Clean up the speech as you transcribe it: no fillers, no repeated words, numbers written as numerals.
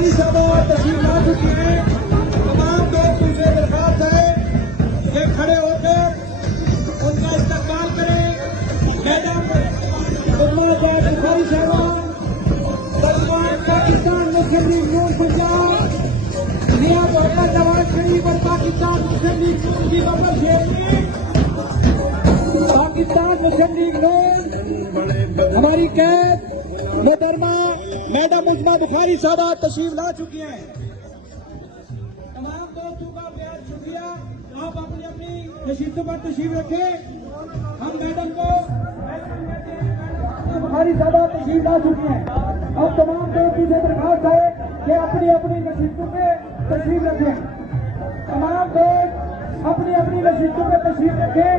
बुखारी साहब तशरीफ ला चुकी हैं। तमाम दोस्त उनसे दरख्वास्त है कि खड़े होकर उनका इस्तकबाल करें। मैडम बुखारी साहब पाकिस्तान मुस्लिम लीग नून पंजाब नियाज मोहम्मद नवाज शरीफ और पाकिस्तान मुस्लिम लीग नून की बबल शेर पाकिस्तान मुस्लिम लीग नून हमारी कैद मोहतरमा मैडम उस्मा बुखारी साहब तशरीफ ला चुकी हैं। तमाम दोस्तों का बेहद शुक्रिया। आप अपनी अपनी नशीतों पर तशरीफ रखें। हम मैडम को बुखारी साहब तशरीफ ला चुकी हैं। अब तमाम दोस्तों से दरख्वास्त है कि अपनी अपनी नशीतों पे तशरीफ रखें। तमाम दोस्त अपनी अपनी नशीतों पे तशरीफ रखें।